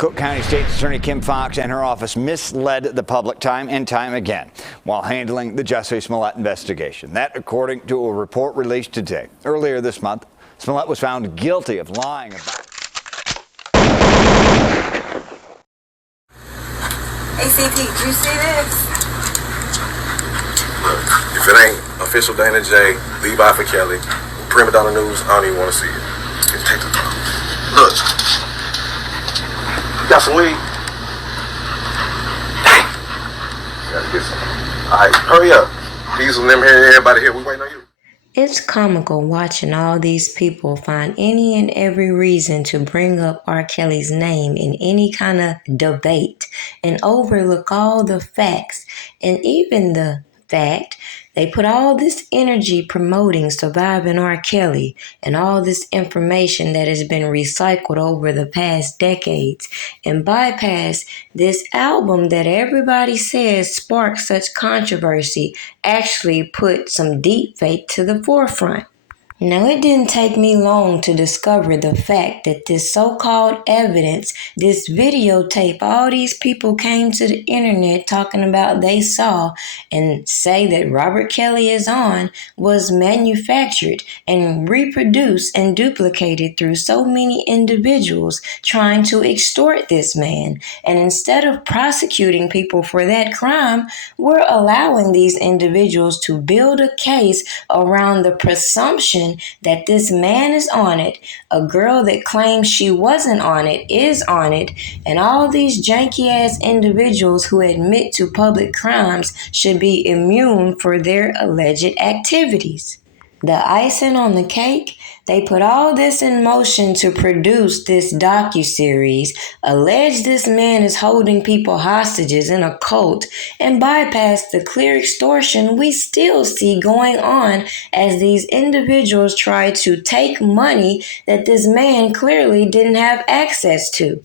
Cook County State's Attorney Kim Foxx and her office misled the public time and time again while handling the Jussie Smollett investigation. That, according to a report released today. Earlier this month, Smollett was found guilty of lying about. ACP, did you see this? Look, if it ain't official Dana J, Levi for Kelly, Primadonnanews, I don't even want to see it. Just take the phone. Look. Got some weed? Dang. Gotta get some. Alright, hurry up. Diesel and them here, everybody here, we waiting on you. It's comical watching all these people find any and every reason to bring up R. Kelly's name in any kind of debate and overlook all the facts and even the fact they put all this energy promoting surviving R. Kelly and all this information that has been recycled over the past decades and bypass this album that everybody says sparked such controversy, actually put some deep fake to the forefront. Now, it didn't take me long to discover the fact that this so-called evidence, this videotape, all these people came to the internet talking about they saw and say that Robert Kelly is on, was manufactured and reproduced and duplicated through so many individuals trying to extort this man. And instead of prosecuting people for that crime, we're allowing these individuals to build a case around the presumption that this man is on it, a girl that claims she wasn't on it is on it, and all these janky-ass individuals who admit to public crimes should be immune for their alleged activities. The icing on the cake, they put all this in motion to produce this docuseries, allege this man is holding people hostages in a cult, and bypass the clear extortion we still see going on as these individuals try to take money that this man clearly didn't have access to.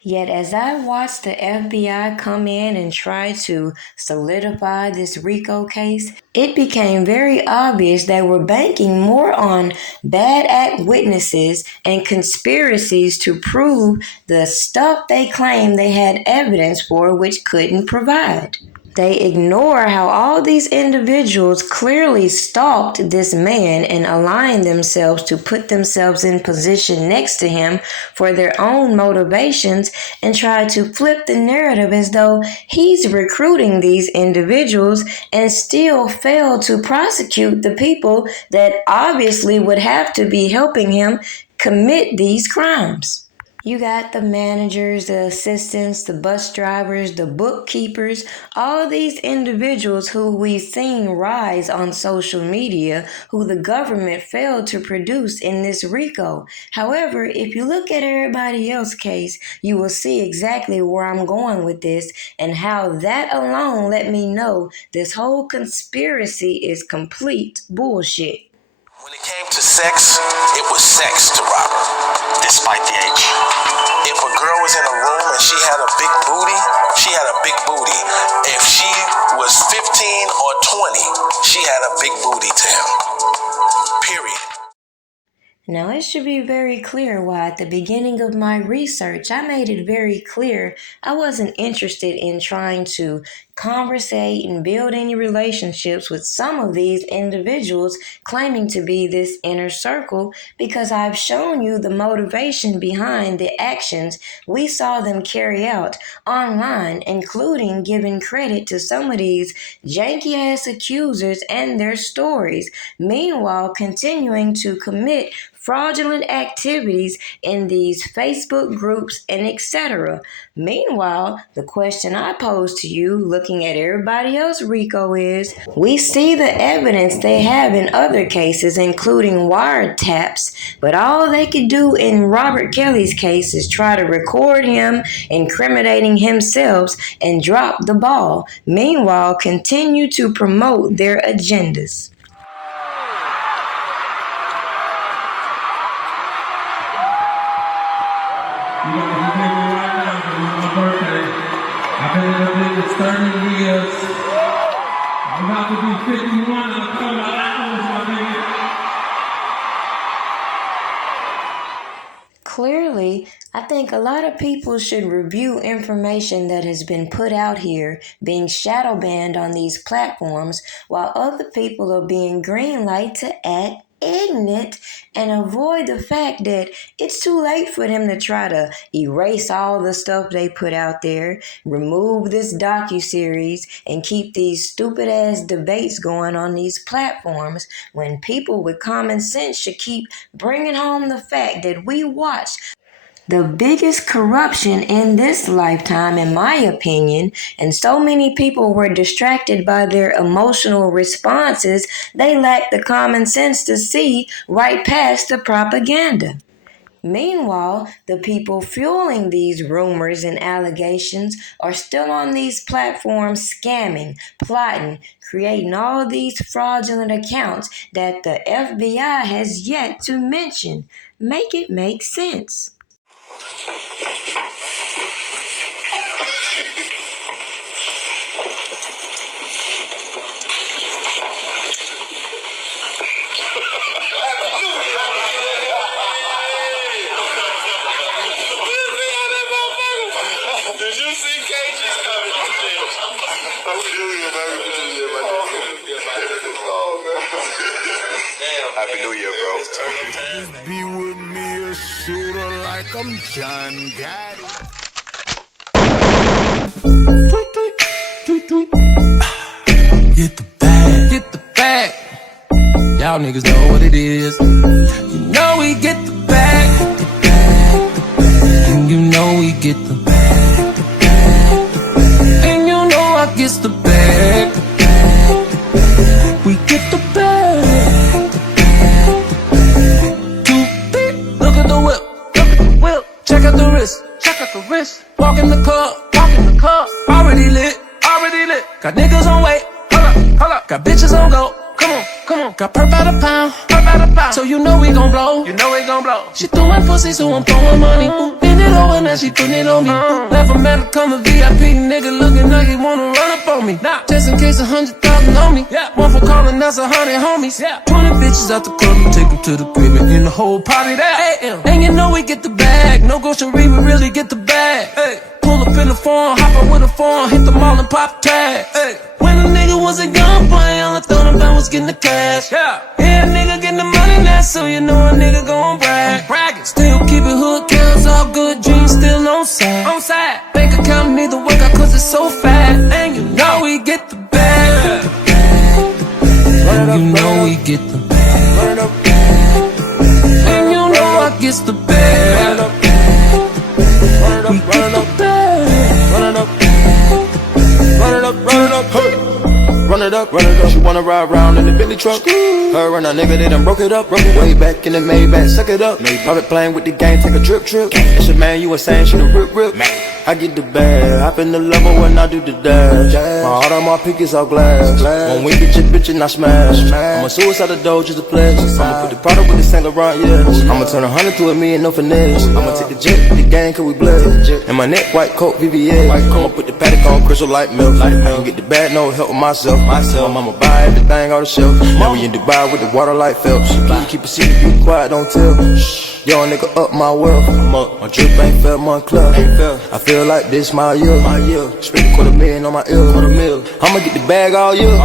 Yet as I watched the FBI come in and try to solidify this RICO case, it became very obvious they were banking more on bad act witnesses and conspiracies to prove the stuff they claimed they had evidence for which couldn't provide. They ignore how all these individuals clearly stalked this man and aligned themselves to put themselves in position next to him for their own motivations and try to flip the narrative as though he's recruiting these individuals and still fail to prosecute the people that obviously would have to be helping him commit these crimes. You got the managers, the assistants, the bus drivers, the bookkeepers, all these individuals who we've seen rise on social media, who the government failed to produce in this RICO. However, if you look at everybody else's case, you will see exactly where I'm going with this and how that alone let me know this whole conspiracy is complete bullshit. When it came to sex, it was sex to Robert, despite the age. If a girl was in a room and she had a big booty, she had a big booty. If she was 15 or 20, she had a big booty to him. Period. Now, it should be very clear why at the beginning of my research, I made it very clear I wasn't interested in trying to conversate and build any relationships with some of these individuals claiming to be this inner circle, because I've shown you the motivation behind the actions we saw them carry out online, including giving credit to some of these janky-ass accusers and their stories, meanwhile continuing to commit fraudulent activities in these Facebook groups and etc. Meanwhile, the question I pose to you, looking at everybody else RICO, is we see the evidence they have in other cases, including wiretaps, but all they could do in Robert Kelly's case is try to record him incriminating himself and drop the ball. Meanwhile, continue to promote their agendas. You know, if you take me right now, because it's my birthday, I've been in the business 30 years. I'm about to be 51, and I'm coming out hours, my nigga. Clearly, I think a lot of people should review information that has been put out here being shadow banned on these platforms while other people are being greenlighted to act ignorant and avoid the fact that it's too late for them to try to erase all the stuff they put out there, remove this docuseries, and keep these stupid ass debates going on these platforms when people with common sense should keep bringing home the fact that we watched the biggest corruption in this lifetime, in my opinion, and so many people were distracted by their emotional responses, they lacked the common sense to see right past the propaganda. Meanwhile, the people fueling these rumors and allegations are still on these platforms scamming, plotting, creating all these fraudulent accounts that the FBI has yet to mention. Make it make sense. Did you see Cage's coming? Happy New Year, bro. Be with me a shooter like I'm John Gotti. Get the bag. Get the bag. Y'all niggas know what it is. You know we get the bag. Get the bag. The bag. And you know we get the bag. The bag. The bag. And you know I get the bag. The bag. The bag. We get the bag. The bag. The bag. Too big. Look at the whip. Look at the whip. Check out the wrist. Check out the wrist. Walk in the club. Walk in the club. Already lit. Already lit. Got niggas on wait. Hold up. Hold up. Got bitches on go. Come on, come on. Got perp out a pound, perp out a pound. So you know we gon' blow, you know we gon' blow. She throwin' pussy, so I'm throwin' money. Ooh, bend it over, now she puttin' it on me. Left a man to come a VIP, nigga looking like he wanna run up on me. Nah, just in case 100,000 on me. Yeah, one for calling, that's 100 homies. Yeah, 20 bitches out the club, we take them to the crib and in the whole party that AM. And you know we get the bag, no grocery, we really get the bag. Hey. Pull up in the phone, hop up with a phone, hit the mall and pop tags. Hey. When a nigga was a young boy, all I thought about was getting the cash. Yeah, a nigga getting the money now, so you know a nigga gon' brag. Still keep it hood counts, all good dreams still on side. On side. Bank account need to work out cause it's so fat. And you know we get the bag. The bag. And you know we get the bag. And you know I gets the bag. We get the bag. Run it up, run it up, run it up, hey. Run it up, run it up. She wanna ride around in the Bentley truck. Her and a nigga, they done broke it up. Way back in the Maybach, suck it up. Private plane with the gang, take a drip. That's your man, you was saying she the rip. I get the bag, hop in the level when I do the dash. My heart on my pick is all glass. When we get your bitch and I smash. I'ma suicide the dough, just a pledge. I'ma put the product with the Saint Laurent, yeah. I'ma turn 100 to a million, no finesse. I'ma take the jet, the gang, cause we blessed. And my neck, white coat, VVS. I'ma put the paddock on, crystal like milk. I can get the bag, no help with myself. I'ma buy everything off the shelf. Now we in Dubai with the water like Phelps. Keep a secret, keep quiet, don't tell. Yo, nigga, up my wealth. I'm up. My drip ain't felt, my club. I feel like this my year. Spend $250,000 on my ear. I'ma get the bag all year. We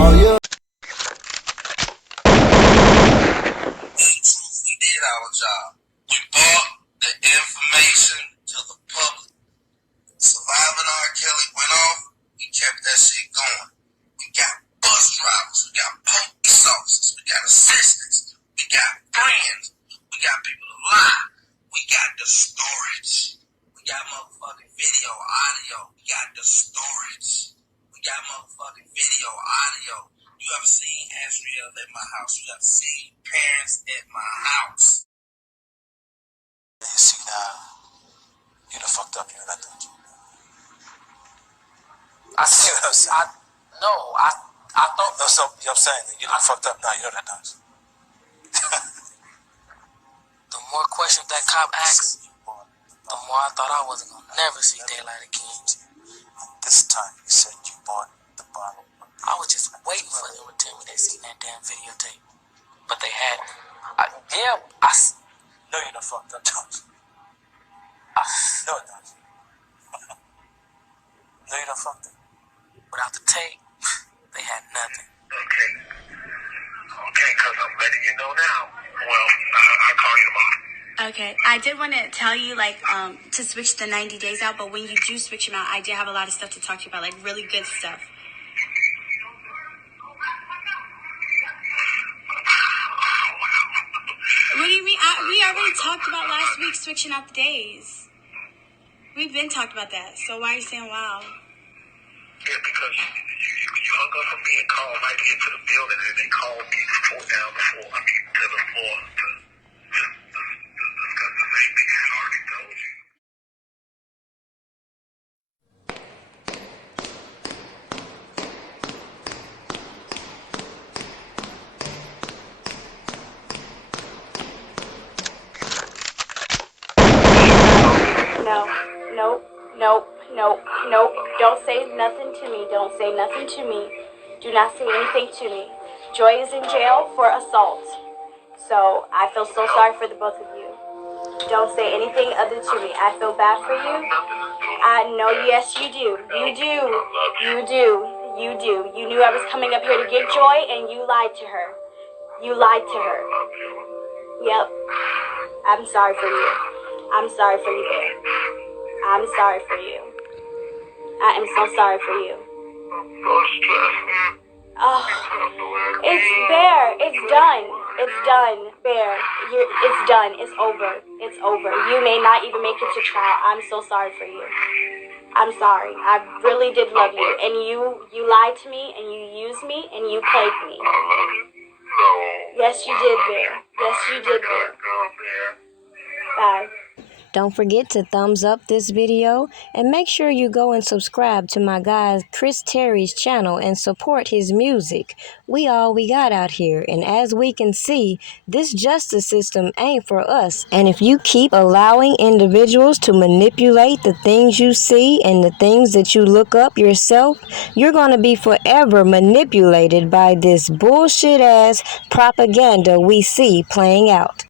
did our job. We brought the information to the public. Surviving RKelly went off. We kept that shit going. We got bus drivers. We got police officers. We got assistants. We got friends. We got people to lie. We got the storage. We got motherfucking video, audio. We got the storage. We got motherfucking video, audio. You ever seen Asriel at my house? You ever seen parents at my house? You see now, you done fucked up, you know that, don't you? I see what I'm saying. I thought no, so you know what I'm saying? You done fucked up now, you know that, don't you? The more questions that cop asked, the more I thought I wasn't gonna never see daylight again. This time you said you bought the bottle. I was just waiting for them to tell me they seen that damn videotape, but they hadn't. No, you done fucked up, don't you? I know it does. No, you done fucked it. Without the tape, they had nothing. Okay. Okay, because I'm letting you know now. Well, I'll call you tomorrow. Okay, I did want to tell you, like, to switch the 90 days out, but when you do switch them out, I did have a lot of stuff to talk to you about, like, really good stuff. What do you mean? We already talked about last week switching out the days. We've been talked about that, so why are you saying wow? Yeah, because you hung up on me and called right here to the building, and they called me to the floor to discuss the same thing I had already told you. No. Don't say nothing to me. Don't say nothing to me. Do not say anything to me. Joy is in jail for assault. So I feel so sorry for the both of you. Don't say anything other to me. I feel bad for you. I know, yes, you do. You knew I was coming up here to get Joy, and you lied to her. Yep. I'm sorry for you. I'm sorry for you, Bear. I'm sorry for you. I am so sorry for you. Oh, it's Bear. It's done. It's done, Bear. It's done. It's over. It's over. You may not even make it to trial. I'm so sorry for you. I'm sorry. I really did love you. And you lied to me, and you used me, and you played me. Yes, you did, Bear. Yes, you did, Bear. Bye. Don't forget to thumbs up this video and make sure you go and subscribe to my guy Chris Terry's channel and support his music. We all we got out here, and as we can see, this justice system ain't for us. And if you keep allowing individuals to manipulate the things you see and the things that you look up yourself, you're going to be forever manipulated by this bullshit ass propaganda we see playing out.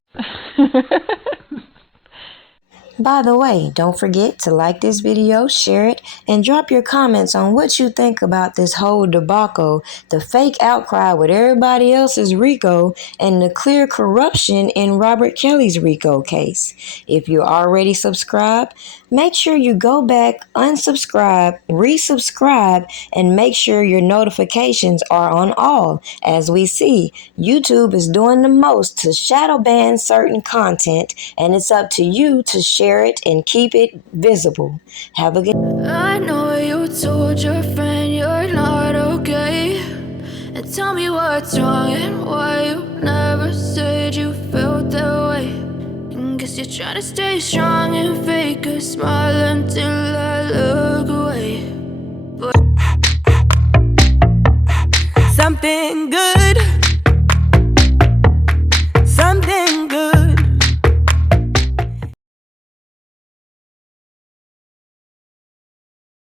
By the way, don't forget to like this video, share it, and drop your comments on what you think about this whole debacle, the fake outcry with everybody else's RICO, and the clear corruption in Robert Kelly's RICO case. If you're already subscribed, make sure you go back, unsubscribe, resubscribe, and make sure your notifications are on all. As we see, YouTube is doing the most to shadow ban certain content, and it's up to you to share it and keep it visible. Have a good I know you told your friend you're not okay, and tell me what's wrong and why you never said you felt that way. And guess you're trying to stay strong and fake a smile until